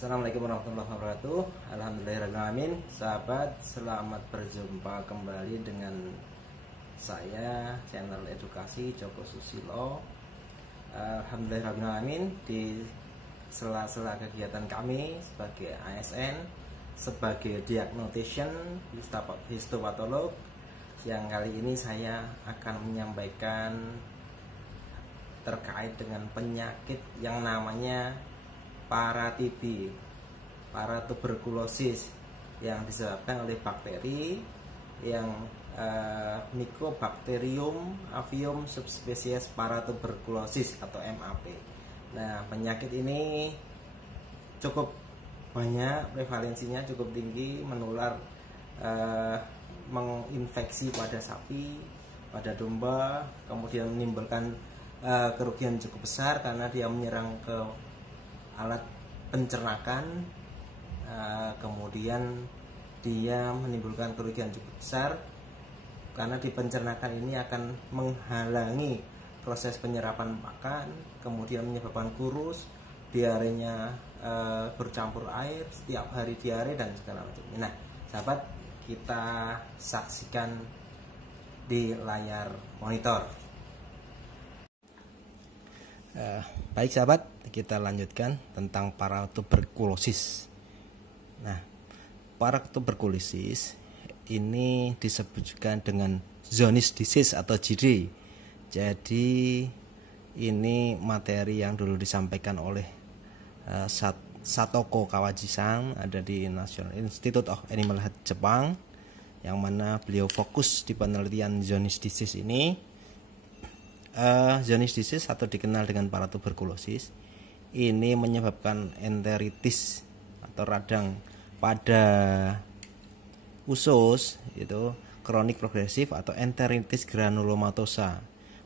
Assalamualaikum warahmatullahi wabarakatuh. Alhamdulillahirrahmanirrahim. Sahabat, selamat berjumpa kembali dengan saya, channel edukasi Joko Susilo. Alhamdulillahirrahmanirrahim. Di sela-sela kegiatan kami sebagai ASN, sebagai diagnostician histopatolog, yang kali ini saya akan menyampaikan terkait dengan penyakit yang namanya paratuberkulosis yang disebabkan oleh bakteri yang Mycobacterium avium subspesies paratuberkulosis atau MAP. Nah, penyakit ini cukup banyak, prevalensinya cukup tinggi, menular, menginfeksi pada sapi, pada domba, kemudian menimbulkan kerugian cukup besar karena dia menyerang ke alat pencernakan, kemudian dia menimbulkan kerugian cukup besar karena di pencernakan ini akan menghalangi proses penyerapan pakan, kemudian menyebabkan kurus, diarenya bercampur air, setiap hari diare dan segala macamnya. Nah, sahabat, kita saksikan di layar monitor. Baik sahabat, kita lanjutkan tentang paratuberkulosis. Nah, paratuberkulosis ini disebut juga dengan Johne's disease atau JD. Jadi ini materi yang dulu disampaikan oleh Satoko Kawajisang, ada di National Institute of Animal Health Jepang, yang mana beliau fokus di penelitian Johne's disease ini. Johne's disease atau dikenal dengan paratuberkulosis ini menyebabkan enteritis atau radang pada usus, itu kronik progresif atau enteritis granulomatosa.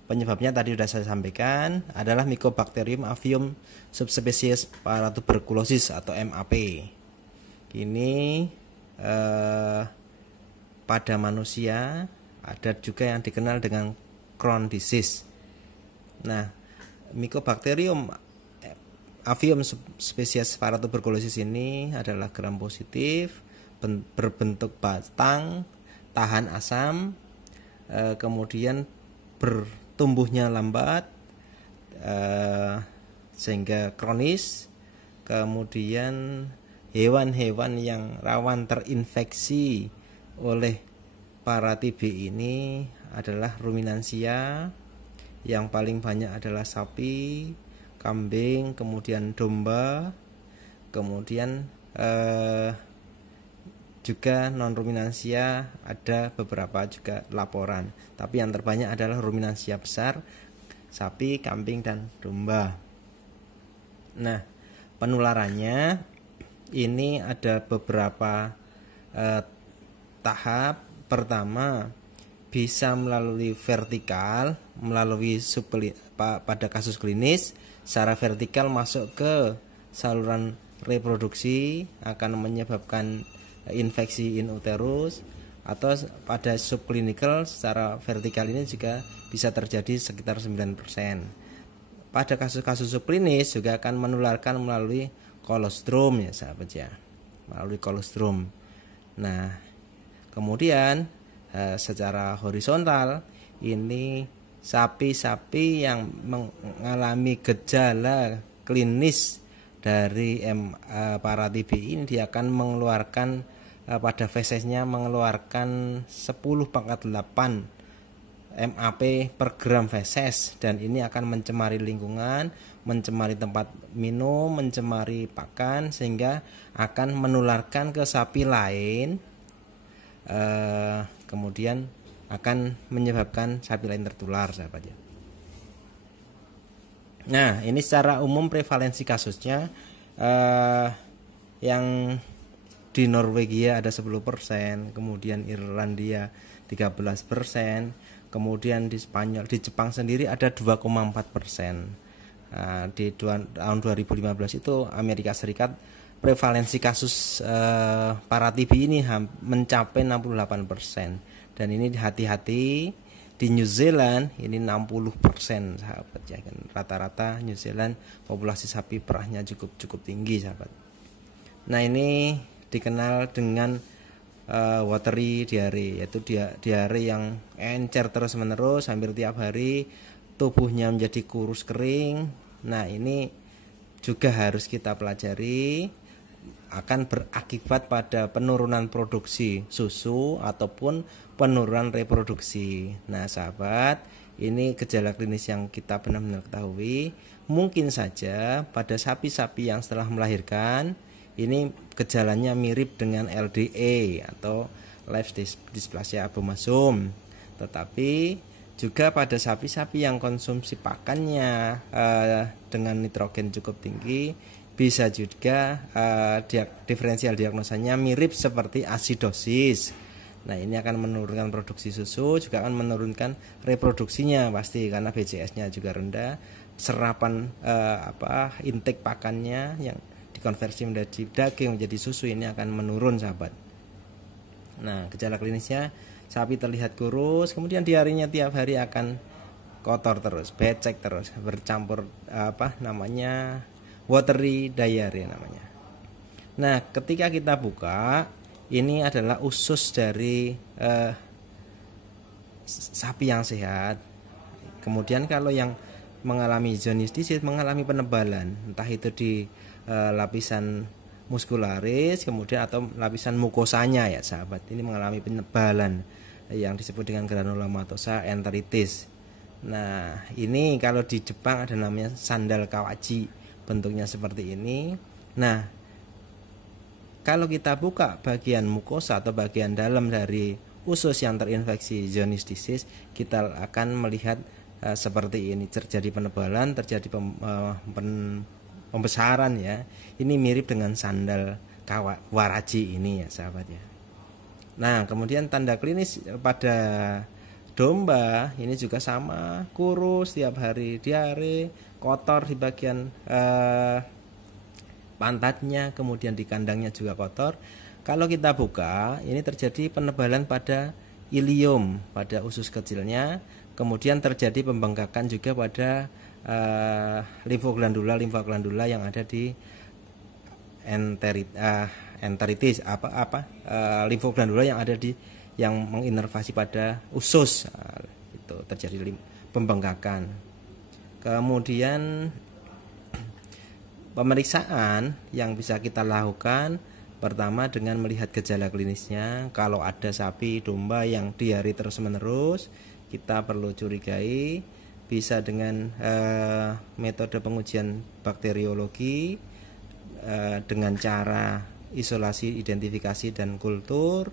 Penyebabnya tadi sudah saya sampaikan adalah Mycobacterium avium subspesies paratuberkulosis atau MAP. Ini pada manusia ada juga yang dikenal dengan Crohn disease. Nah, Mycobacterium avium spesies paratuberkulosis ini adalah gram positif, berbentuk batang, tahan asam, kemudian bertumbuhnya lambat, sehingga kronis. Kemudian hewan-hewan yang rawan terinfeksi oleh para TB ini adalah ruminansia, yang paling banyak adalah sapi, kambing, kemudian domba, kemudian juga non ruminansia ada beberapa juga laporan, tapi yang terbanyak adalah ruminansia besar, sapi, kambing, dan domba. Nah, penularannya ini ada beberapa tahap. Pertama, bisa melalui vertikal, melalui pada kasus klinis secara vertikal masuk ke saluran reproduksi, akan menyebabkan infeksi in uterus, atau pada subklinikal secara vertikal ini juga bisa terjadi sekitar 9%. Pada kasus-kasus subklinis juga akan menularkan melalui kolostrum, ya sahabat ya, melalui kolostrum. Nah, kemudian secara horizontal ini sapi-sapi yang mengalami gejala klinis dari para TB ini, dia akan mengeluarkan pada fesesnya mengeluarkan 10/8 MAP per gram feses, dan ini akan mencemari lingkungan, mencemari tempat minum, mencemari pakan, sehingga akan menularkan ke sapi lain, kemudian akan menyebabkan sapi lain tertular, sahabat ya. Nah, ini secara umum prevalensi kasusnya, yang di Norwegia ada 10%, kemudian Irlandia 13%, kemudian di Spanyol, di Jepang sendiri ada 2,4%. Di tahun 2015 itu Amerika Serikat prevalensi kasus para TB ini mencapai 68%, dan ini hati-hati. Di New Zealand ini 60%, sahabat ya. Rata-rata New Zealand populasi sapi perahnya cukup tinggi, sahabat. Nah, ini dikenal dengan watery diare, yaitu diare yang encer terus-menerus hampir tiap hari, tubuhnya menjadi kurus kering. Nah, ini juga harus kita pelajari, akan berakibat pada penurunan produksi susu ataupun penurunan reproduksi. Nah, sahabat, ini gejala klinis yang kita benar-benar ketahui. Mungkin saja pada sapi-sapi yang setelah melahirkan ini gejalanya mirip dengan LDA atau Live Dysplasia Abomasum. Tetapi juga pada sapi-sapi yang konsumsi pakannya dengan nitrogen cukup tinggi, bisa juga diferensial diagnosanya mirip seperti asidosis. Nah, ini akan menurunkan produksi susu, juga akan menurunkan reproduksinya pasti karena BCS-nya juga rendah. Serapan intake pakannya yang dikonversi menjadi daging menjadi susu ini akan menurun, sahabat. Nah, gejala klinisnya sapi terlihat kurus, kemudian diarenya tiap hari akan kotor terus, becek terus, bercampur watery diarrhea namanya. Nah, ketika kita buka, ini adalah usus dari sapi yang sehat. Kemudian kalau yang mengalami jaundice disease mengalami penebalan, entah itu di lapisan muskularis, kemudian atau lapisan mukosanya ya sahabat. Ini mengalami penebalan yang disebut dengan granulomatosa enteritis. Nah, ini kalau di Jepang ada namanya sandal kawaji. Bentuknya seperti ini. Nah, kalau kita buka bagian mukosa atau bagian dalam dari usus yang terinfeksi jaundice disease, kita akan melihat seperti ini, terjadi penebalan, terjadi pembesaran ya. Ini mirip dengan sandal waraji ini ya sahabat ya. Nah, kemudian tanda klinis pada domba ini juga sama, kurus tiap hari, diare, kotor di bagian pantatnya, kemudian di kandangnya juga kotor. Kalau kita buka, ini terjadi penebalan pada ilium, pada usus kecilnya, kemudian terjadi pembengkakan juga pada limfoglandula yang ada di enteritis limfoglandula yang ada di yang menginervasi pada usus. Itu terjadi pembengkakan. Kemudian pemeriksaan yang bisa kita lakukan pertama dengan melihat gejala klinisnya. Kalau ada sapi domba yang diare terus-menerus, kita perlu curigai. Bisa dengan metode pengujian bakteriologi dengan cara isolasi, identifikasi, dan kultur.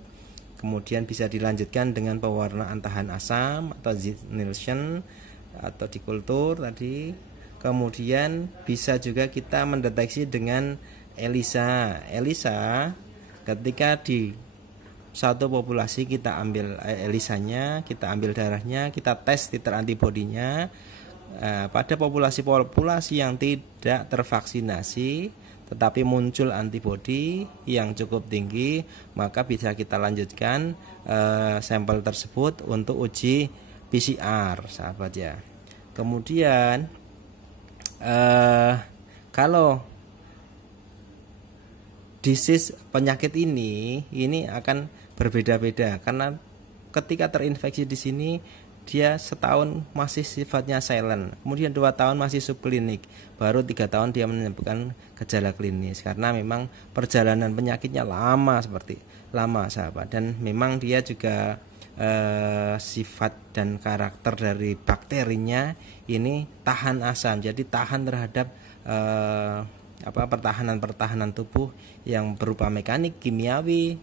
Kemudian bisa dilanjutkan dengan pewarnaan tahan asam atau Nielsen atau di kultur tadi. Kemudian bisa juga kita mendeteksi dengan ELISA. ELISA ketika di satu populasi kita ambil ELISA-nya, kita ambil darahnya, kita tes titer antibodinya. Pada populasi yang tidak tervaksinasi tetapi muncul antibodi yang cukup tinggi, maka bisa kita lanjutkan sampel tersebut untuk uji PCR, sahabat ya. Kemudian kalau disease penyakit ini akan berbeda-beda karena ketika terinfeksi di sini dia setahun masih sifatnya silent, kemudian 2 tahun masih subklinik, baru 3 tahun dia menyebabkan gejala klinis karena memang perjalanan penyakitnya lama sahabat, dan memang dia juga sifat dan karakter dari bakterinya ini tahan asam, jadi tahan terhadap pertahanan tubuh yang berupa mekanik, kimiawi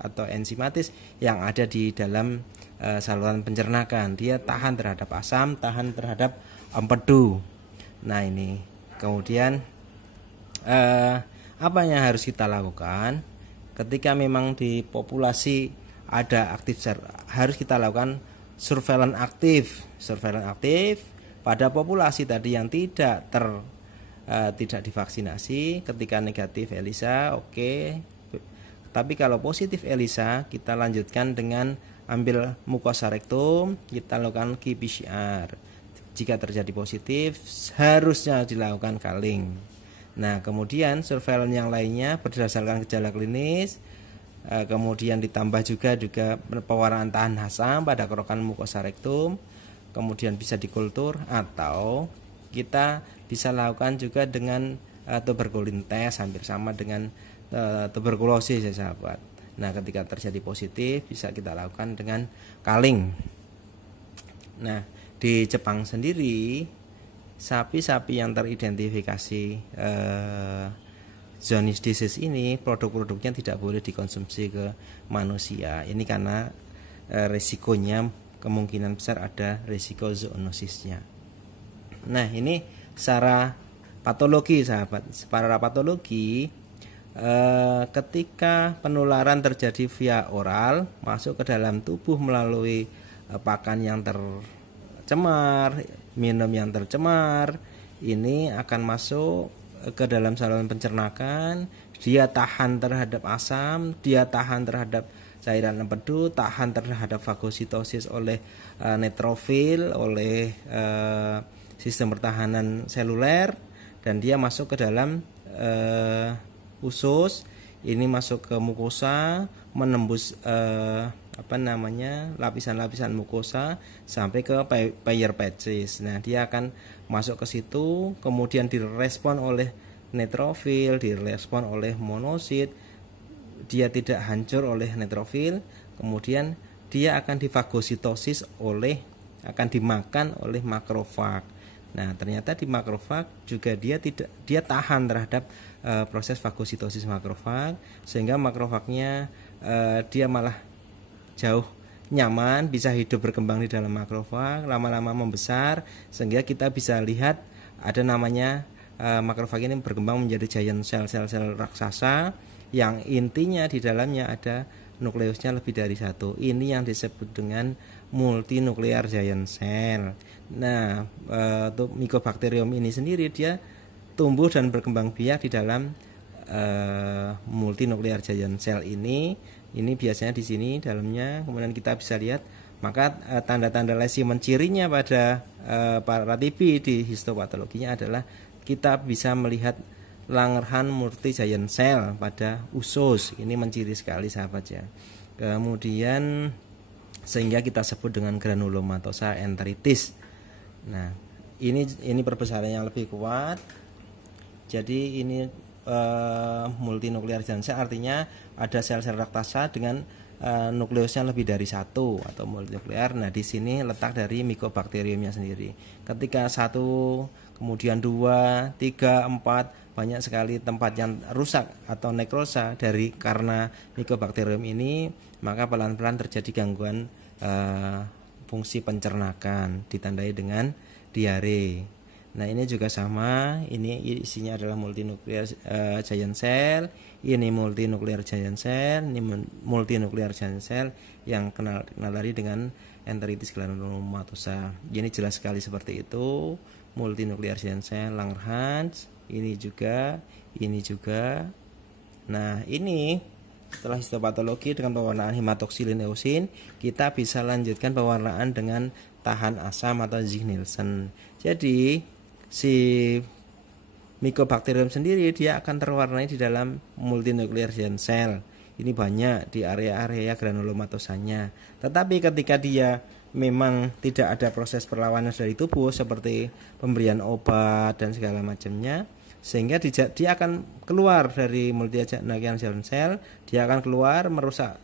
atau enzimatis yang ada di dalam saluran pencernakan. Dia tahan terhadap asam, tahan terhadap empedu. Nah, ini kemudian apa yang harus kita lakukan ketika memang di populasi ada aktif, harus kita lakukan surveillance aktif pada populasi tadi yang tidak divaksinasi. Ketika negatif ELISA, oke. Tapi kalau positif ELISA, kita lanjutkan dengan ambil mukosa rektum, kita lakukan qPCR. Jika terjadi positif, harusnya dilakukan culling. Nah, kemudian surveillance yang lainnya berdasarkan gejala klinis, kemudian ditambah juga pewarnaan tahan asam pada kerokan mukosa rektum, kemudian bisa dikultur atau kita bisa lakukan juga dengan tuberkulin tes, hampir sama dengan tuberkulosis ya sahabat. Nah, ketika terjadi positif bisa kita lakukan dengan culling. Nah, di Jepang sendiri sapi-sapi yang teridentifikasi Zoonosis disease ini produk-produknya tidak boleh dikonsumsi ke manusia. Ini karena resikonya kemungkinan besar ada risiko zoonosisnya. Nah, ini secara patologi sahabat. Secara patologi ketika penularan terjadi via oral masuk ke dalam tubuh melalui pakan yang tercemar, minum yang tercemar, ini akan masuk ke dalam saluran pencernaan. Dia tahan terhadap asam, dia tahan terhadap cairan empedu, tahan terhadap fagositosis oleh neutrofil, oleh sistem pertahanan seluler, dan dia masuk ke dalam usus. Ini masuk ke mukosa, menembus lapisan-lapisan mukosa sampai ke Peyer's patches. Nah, dia akan masuk ke situ, kemudian direspon oleh neutrofil, direspon oleh monosit. Dia tidak hancur oleh neutrofil, kemudian dia akan difagositosis akan dimakan oleh makrofag. Nah, ternyata di makrofag juga dia tahan terhadap proses fagositosis makrofag, sehingga makrofagnya dia malah jauh nyaman, bisa hidup berkembang di dalam makrofag, lama-lama membesar, sehingga kita bisa lihat ada namanya makrofag ini berkembang menjadi giant sel-sel raksasa yang intinya di dalamnya ada nukleusnya lebih dari satu. Ini yang disebut dengan multinuklear giant cell. Nah, untuk Mycobacterium ini sendiri dia tumbuh dan berkembang biak di dalam multinuklear giant cell ini. Ini biasanya di sini dalamnya, kemudian kita bisa lihat. Maka tanda-tanda lesi mencirinya pada para TB di histopatologinya adalah kita bisa melihat Langerhans multi giant cell pada usus. Ini menciri sekali sahabat ya. Kemudian sehingga kita sebut dengan granulomatosa enteritis. Nah, ini perbesaran yang lebih kuat. Jadi ini multinuklear giant cell artinya ada sel-sel raksasa dengan nukleusnya lebih dari satu atau multinuklear. Nah, di sini letak dari Mycobacteriumnya sendiri. Ketika satu, kemudian 2, 3, 4, banyak sekali tempat yang rusak atau nekrosa karena Mycobacterium ini, maka pelan-pelan terjadi gangguan fungsi pencernaan, ditandai dengan diare. Nah, ini juga sama, ini isinya adalah multinuklear giant cell, ini multinuklear giant cell, ini multinuklear giant cell yang kenal tadi dengan enteritis granulomatosa. Ini jelas sekali seperti itu, multinuklear giant cell Langerhans, ini juga. Nah, ini setelah histopatologi dengan pewarnaan hematoksilin eosin, kita bisa lanjutkan pewarnaan dengan tahan asam atau Zieck-Nielsen. Jadi si Mycobacterium sendiri dia akan terwarnai di dalam multinuklear giant cell. Ini banyak di area-area granulomatosanya. Tetapi ketika dia memang tidak ada proses perlawanan dari tubuh seperti pemberian obat dan segala macamnya, sehingga dia akan keluar dari multinuklear giant cell, dia akan keluar merusak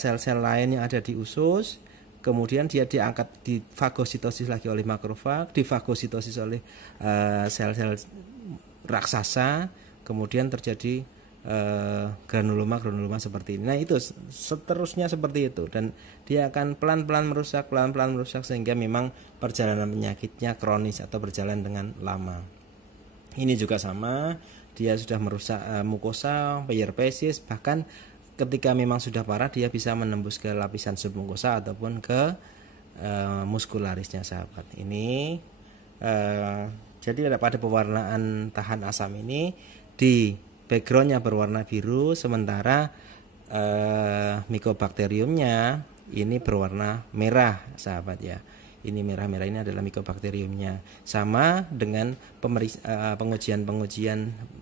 sel-sel lain yang ada di usus. Kemudian dia diangkat, difagositosis lagi oleh makrofag, difagositosis oleh sel-sel raksasa, kemudian terjadi granuloma seperti ini. Nah, itu seterusnya seperti itu, dan dia akan pelan-pelan merusak sehingga memang perjalanan penyakitnya kronis atau berjalan dengan lama. Ini juga sama, dia sudah merusak mukosa, Peyer's patches, bahkan ketika memang sudah parah dia bisa menembus ke lapisan submukosa ataupun ke muskularisnya sahabat. Ini jadi pada pewarnaan tahan asam ini di backgroundnya berwarna biru, sementara Mycobacteriumnya ini berwarna merah sahabat ya. ini merah-merah ini adalah Mycobacteriumnya. Sama dengan pengujian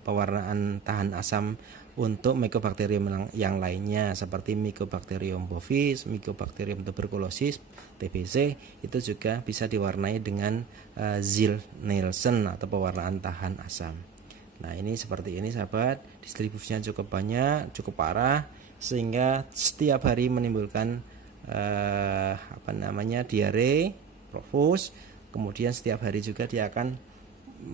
pewarnaan tahan asam untuk Mycobacterium yang lainnya seperti Mycobacterium bovis, Mycobacterium tuberculosis, TBC, itu juga bisa diwarnai dengan Ziehl-Neelsen atau pewarnaan tahan asam. Nah, ini seperti ini sahabat, distribusinya cukup banyak, cukup parah, sehingga setiap hari menimbulkan diare, profus. Kemudian setiap hari juga dia akan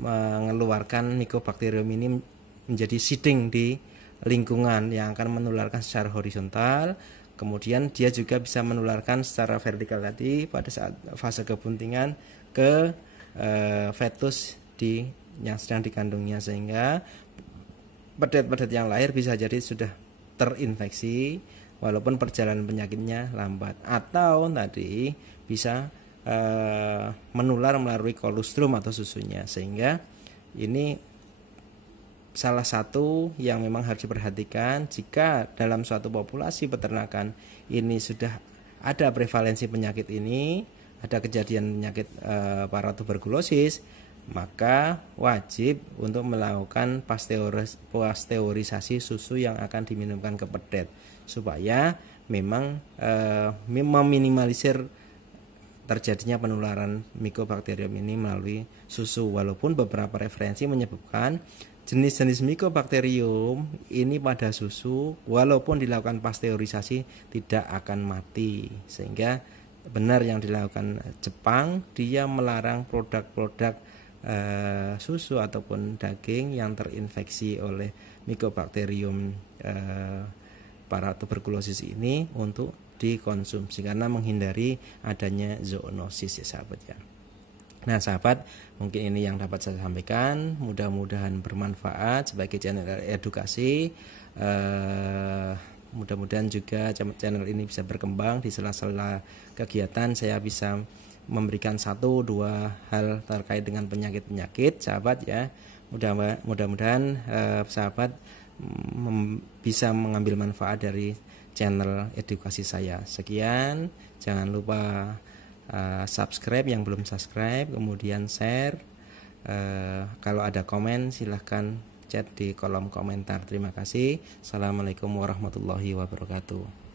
mengeluarkan Mycobacterium ini menjadi seeding di lingkungan yang akan menularkan secara horizontal. Kemudian dia juga bisa menularkan secara vertikal tadi pada saat fase kebuntingan ke fetus yang sedang dikandungnya, sehingga pedet-pedet yang lahir bisa jadi sudah terinfeksi walaupun perjalanan penyakitnya lambat, atau tadi bisa menular melalui kolostrum atau susunya. Sehingga ini salah satu yang memang harus diperhatikan jika dalam suatu populasi peternakan ini sudah ada prevalensi penyakit ini, ada kejadian penyakit paratuberkulosis, maka wajib untuk melakukan pasteurisasi susu yang akan diminumkan ke pedet supaya memang meminimalisir terjadinya penularan Mycobacterium ini melalui susu. Walaupun beberapa referensi menyebutkan jenis-jenis Mycobacterium ini pada susu walaupun dilakukan pasteurisasi tidak akan mati, sehingga benar yang dilakukan Jepang, dia melarang produk-produk susu ataupun daging yang terinfeksi oleh Mycobacterium paratuberkulosis ini untuk dikonsumsi karena menghindari adanya zoonosis ya sahabat ya. Nah sahabat, mungkin ini yang dapat saya sampaikan, mudah-mudahan bermanfaat sebagai channel edukasi. Mudah-mudahan juga channel ini bisa berkembang di sela-sela kegiatan, saya bisa memberikan 1-2 hal terkait dengan penyakit-penyakit sahabat ya. Mudah-mudahan sahabat bisa mengambil manfaat dari channel edukasi saya. Sekian, jangan lupa subscribe yang belum subscribe, kemudian share. Kalau ada komen silahkan chat di kolom komentar. Terima kasih. Assalamualaikum warahmatullahi wabarakatuh.